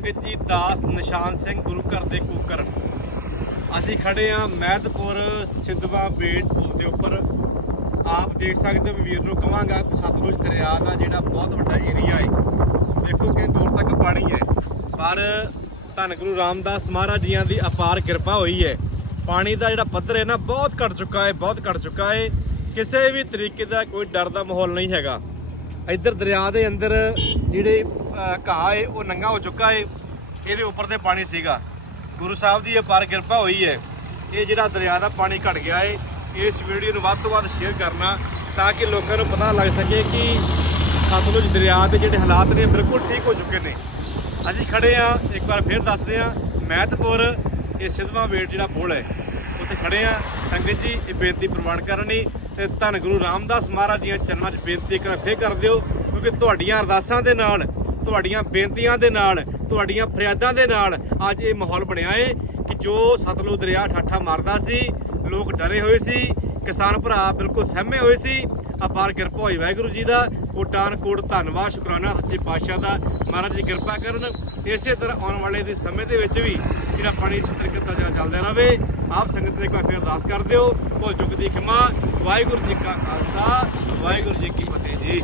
ਸੰਗਤ ਜੀ ਦਾਸ ਨਿਸ਼ਾਨ ਸਿੰਘ ਗੁਰੂ ਘਰ ਦੇ ਕੂਕਰ। ਅਸੀਂ ਖੜੇ ਆ ਮਹਿਤਪੁਰ ਸਿੱਧਵਾ ਬੇਟ ਪੁਲ ਦੇ ਉੱਪਰ। ਆਪ ਦੇਖ ਸਕਦੇ ਹੋ ਵੀਰ ਨੂੰ ਕਹਾਂਗਾ ਸਤਲੁਜ ਦਰਿਆ ਦਾ ਜਿਹੜਾ ਬਹੁਤ ਵੱਡਾ ਏਰੀਆ ਹੈ ਦੇਖੋ ਕਿ ਦੂਰ ਤੱਕ ਪਾਣੀ ਹੈ ਪਰ ਧੰਨ ਗੁਰੂ ਰਾਮਦਾਸ ਮਹਾਰਾਜ ਜੀਆਂ ਦੀ ਅਪਾਰ ਕਿਰਪਾ ਹੋਈ ਹੈ ਪਾਣੀ ਦਾ ਜਿਹੜਾ ਪੱਧਰ ਹੈ ਨਾ, ਬਹੁਤ ਘਟ ਚੁੱਕਾ ਹੈ ਬਹੁਤ ਘਟ ਚੁੱਕਾ ਹੈ ਕਿਸੇ ਵੀ ਤਰੀਕੇ ਦਾ ਕੋਈ ਡਰ ਦਾ ਮਾਹੌਲ ਨਹੀਂ ਹੈਗਾ। ਇੱਧਰ ਦਰਿਆ ਦੇ ਅੰਦਰ ਜਿਹੜੇ ਘਾਹ ਹੈ ਉਹ ਨੰਗਾ ਹੋ ਚੁੱਕਾ ਹੈ ਇਹਦੇ ਉੱਪਰ ਤੇ ਪਾਣੀ ਸੀਗਾ। ਗੁਰੂ ਸਾਹਿਬ ਦੀ ਇਹ ਪਰ ਕਿਰਪਾ ਹੋਈ ਹੈ ਇਹ ਜਿਹੜਾ ਦਰਿਆ ਦਾ ਪਾਣੀ ਘਟ ਗਿਆ ਹੈ ਇਸ ਵੀਡੀਓ ਨੂੰ ਵੱਧ ਤੋਂ ਵੱਧ ਸ਼ੇਅਰ ਕਰਨਾ ਤਾਂ ਕਿ ਲੋਕਾਂ ਨੂੰ ਪਤਾ ਲੱਗ ਸਕੇ ਕਿ ਸਤਲੁਜ ਦਰਿਆ ਦੇ ਜਿਹੜੇ ਹਾਲਾਤ ਨੇ ਬਿਲਕੁਲ ਠੀਕ ਹੋ ਚੁੱਕੇ ਨੇ। ਅਸੀਂ ਖੜੇ ਆ, ਇੱਕ ਵਾਰ ਫੇਰ ਦੱਸਦੇ ਆ, ਮਹਿਤਪੁਰ ਇਹ ਸਿੱਧਵਾਂ ਵੇਟ ਜਿਹੜਾ ਪੁਲ ਹੈ ਉੱਥੇ ਖੜੇ ਆ। ਸੰਗਤ ਜੀ, ਇਹ ਬੇਨਤੀ ਪ੍ਰਵਾਨ ਕਰਨੀ ਤੇ ਧੰਨ ਗੁਰੂ ਰਾਮਦਾਸ ਮਹਾਰਾਜ ਦੀਆਂ ਚਰਨਾਂ 'ਚ ਬੇਨਤੀ ਕਰ ਵਾਰ ਫੇਰ ਕਰ ਦਿਓ, ਕਿਉਂਕਿ ਤੁਹਾਡੀਆਂ ਅਰਦਾਸਾਂ ਦੇ ਨਾਲ ਤੁਹਾਡੀਆਂ ਬੇਨਤੀਆਂ ਦੇ ਨਾਲ, ਤੁਹਾਡੀਆਂ ਫਰਿਆਦਾਂ ਦੇ ਨਾਲ ਅੱਜ ਇਹ ਮਾਹੌਲ ਬਣਿਆ ਏ ਕਿ ਜੋ ਸਤਲੁਜ ਦਰਿਆ ਠਾਠਾ ਮਾਰਦਾ ਸੀ, ਲੋਕ ਡਰੇ ਹੋਏ ਸੀ, ਕਿਸਾਨ ਭਰਾ ਬਿਲਕੁਲ ਸਹਿਮੇ ਹੋਏ ਸੀ। ਅਪਾਰ ਕਿਰਪਾ ਹੋਈ ਵਾਹਿਗੁਰੂ ਜੀ ਦਾ। ਕੋਟਾਨ ਕੋਟ ਧੰਨਵਾਦ, ਸ਼ੁਕਰਾਨਾ ਸੱਚੇ ਪਾਤਸ਼ਾਹ ਦਾ। ਮਹਾਰਾਜ ਜੀ ਕਿਰਪਾ ਕਰਨ। ਇਸੇ ਤਰ੍ਹਾਂ ਆਉਣ ਵਾਲੇ ਦੇ ਸਮੇਂ ਦੇ ਵਿੱਚ ਵੀ ਜਿਹੜਾ ਪਾਣੀ ਇਸ ਤਰੀਕੇ ਨਾਲ ਚੱਲਦਾ ਰਹੇ। ਆਪ ਸੰਗਤ ਦੇ ਕੋਈ ਅਰਦਾਸ ਕਰ ਦਿਓ। ਭੁੱਲ ਚੁੱਕ ਦੀ ਖਿਮਾ। ਵਾਹਿਗੁਰੂ ਜੀ ਕਾ ਖਾਲਸਾ। ਵਾਹਿਗੁਰੂ ਜੀ ਕੀ ਫਤਿਹ ਜੀ।